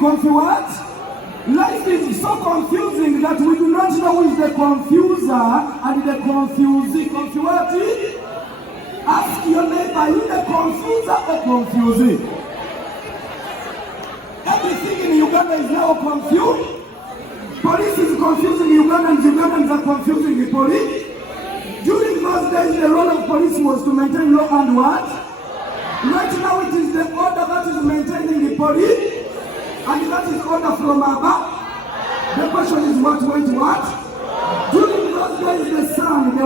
what? Life is so confusing that we do not know who is the confuser and the confusee. Confused? Ask your neighbor, you the confuser or confusing? Everything in Uganda is now confused. Police is confusing Ugandans, Ugandans are confusing the police. During those days, the role of police was to maintain law and what? Right now it is the order that is maintaining the police, and that is order from above. The question is what went what? During those days, the sun, the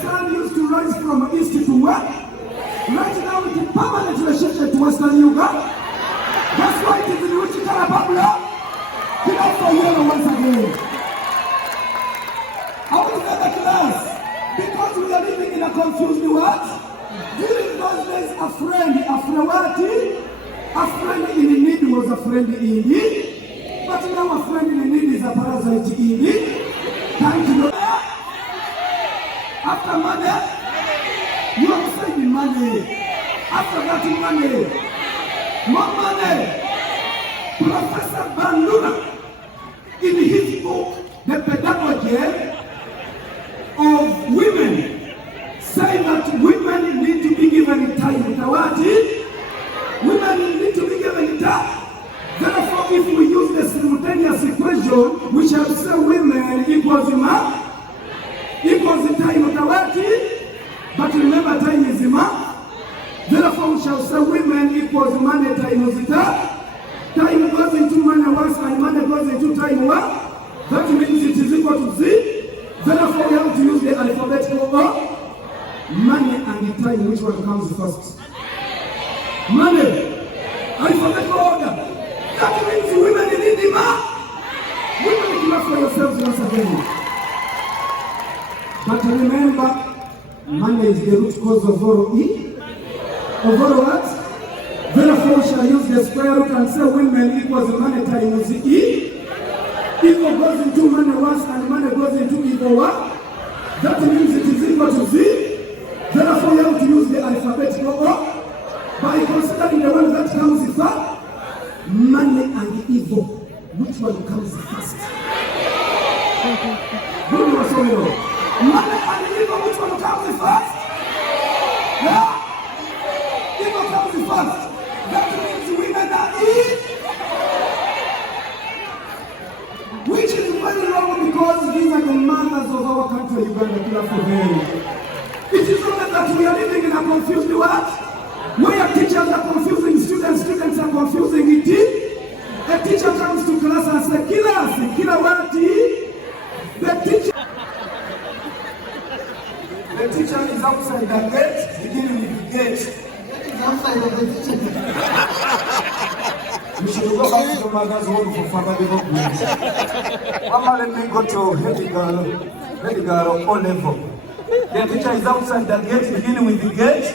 sun used to rise from east to west. Right now it is permanently shifted to western Uganda. That's why it is in which color Pablo? Get out for yellow once again. How is that the class? Because we are living in a confused world. During those days, a friend in need was a friend in need. But now a friend in need is a parasite in need. Thank you. After money, you are saving money. After that money, more money. Professor Bandura, in his book, The Pedagogy of Women, say that women need to be given time. Women need to be given time. Therefore, if we use the simultaneous equation, we shall say women equals man, equals the time. But remember, time is man. Therefore, we shall say women equals money times time. Time goes into money once and money goes into time once. That means it is equal to Z. Therefore, we have to use the alphabetical order. Money and the time, which one comes first? Money. Alphabetical order. That means women need the man. Women clap for yourselves once again. But remember, money is the root cause of all E. Of all what? Therefore, we shall use the square root and say women equals money times E. Equal goes into money once and money goes into equal what? That means it is equal to Z. Therefore, we have to use the alphabetical order by considering the one that comes first. Money and evil. Which one comes first? Money and evil, which one comes first? Yeah? Evil comes first. That means women are evil. Which is very wrong because these are the mothers of our country, Uganda. It is not that we are living in a confused world where teachers are confusing students, students are confusing it. A teacher comes to class and says, kila wati. The teacher is outside the gate, beginning with the gate. Outside of the teacher. We should go back to the mother's home for further development. Let me go to head girl, O level. The teacher is outside the gate, beginning with the gate.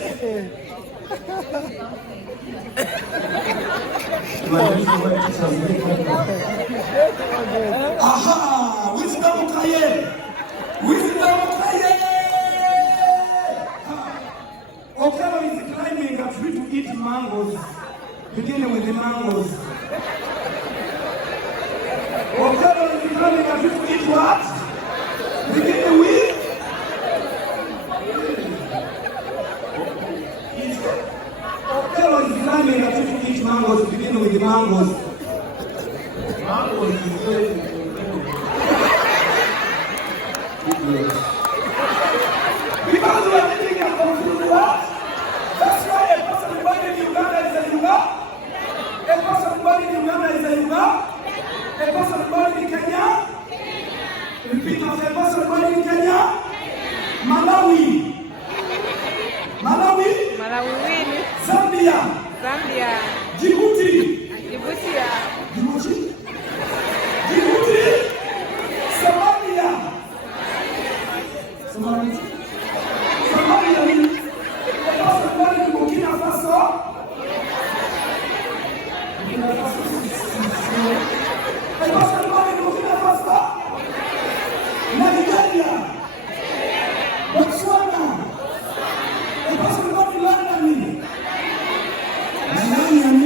Aha! Wisdom Kaye! Wisdom Kaye! Okelo is climbing a tree to eat mangoes, beginning with the mangoes. Okelo is climbing a tree to eat what? Beginning with? Okelo is climbing a tree to eat mangoes, beginning with the mangoes. Mangoes is very because we are living in a confused world. That's why a person born in Uganda is a Uganda. A person born in Uganda is a Uganda. A person born in Kenya. Repeat after a person born in Kenya. Malawi. Malawi. Malawi. Zambia. Zambia. Djibouti. Djibouti. Djibouti. Djibouti. Somalia. Somalia. Somalia. A person born in Burkina Faso. Burkina Faso. A person born in Burkina Faso. Nigeria. Botswana. A person born in London. London.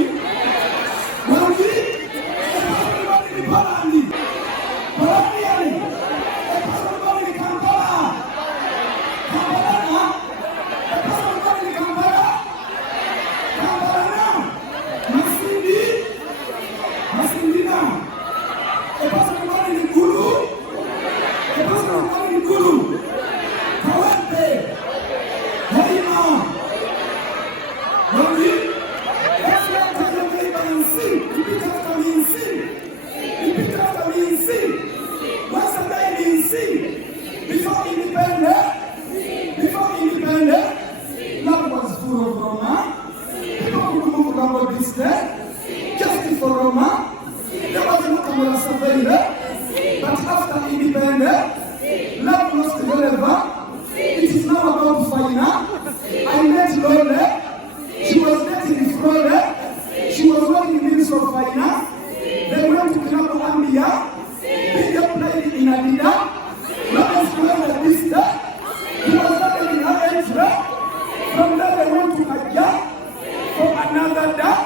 another day.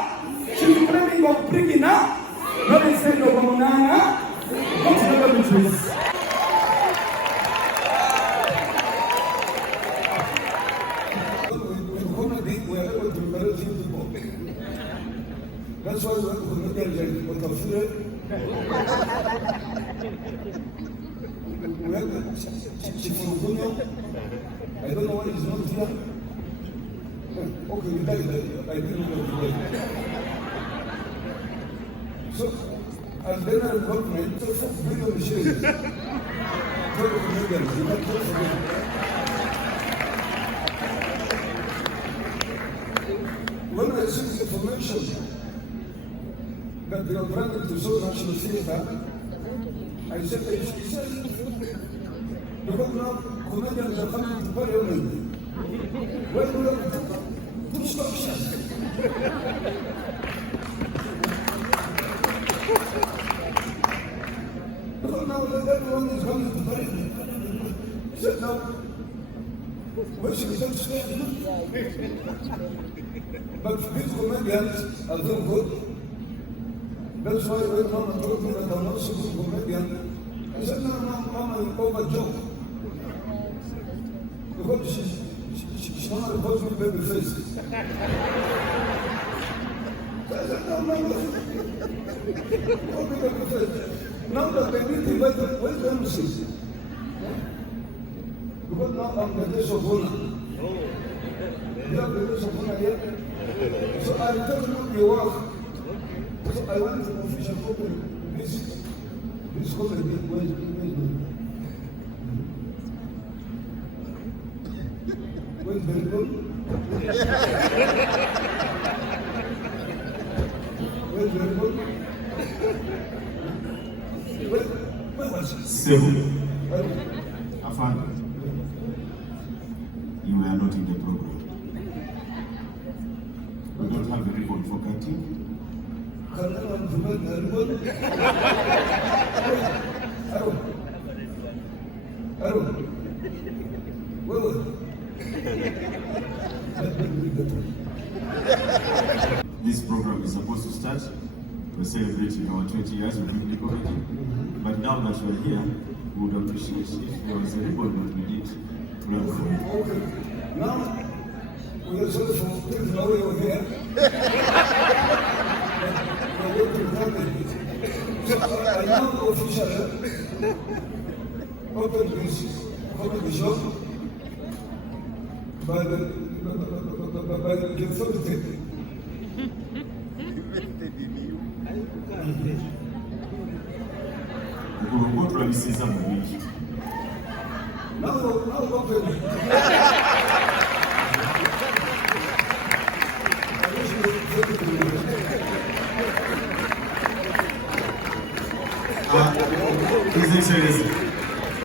She's claiming of bringing her, not instead of Monana, but other ministries. That's why we're not getting what I'm feeling. I don't know why he's not here. Okay, we died. I didn't know. So, and then I got my video machine. When I received information that they are planning to show National Theatre, I said, because now comedians are coming to Parliament. Why do you push options? Because now everyone is coming to Parliament. He said, now, where should we stay? But these comedians are doing good. That's why when Mama told me that I'm not so good comedian, I said, no, Mama, you overjoke. Because she's not supposed to be baby face. I said, no, don't be baby face. Now that they need to invite them, where's the MC? Because now I'm the days of honor. You have the days of honor here? So I tell you your work. So I want an official open this comedy. Where's very good? Where's very good? Where was it? Seven. Afan, you were not in the program. We don't have a ribbon for cutting. This program is supposed to start. We're celebrating our 20 years of Jubilee Comedy. But now that we're here, we would appreciate if there was a ribbon that we did. Okay. Now, we are sorry for things now you're here. So I now officially open this comedy show by the authority. We'll go to the season. Now open.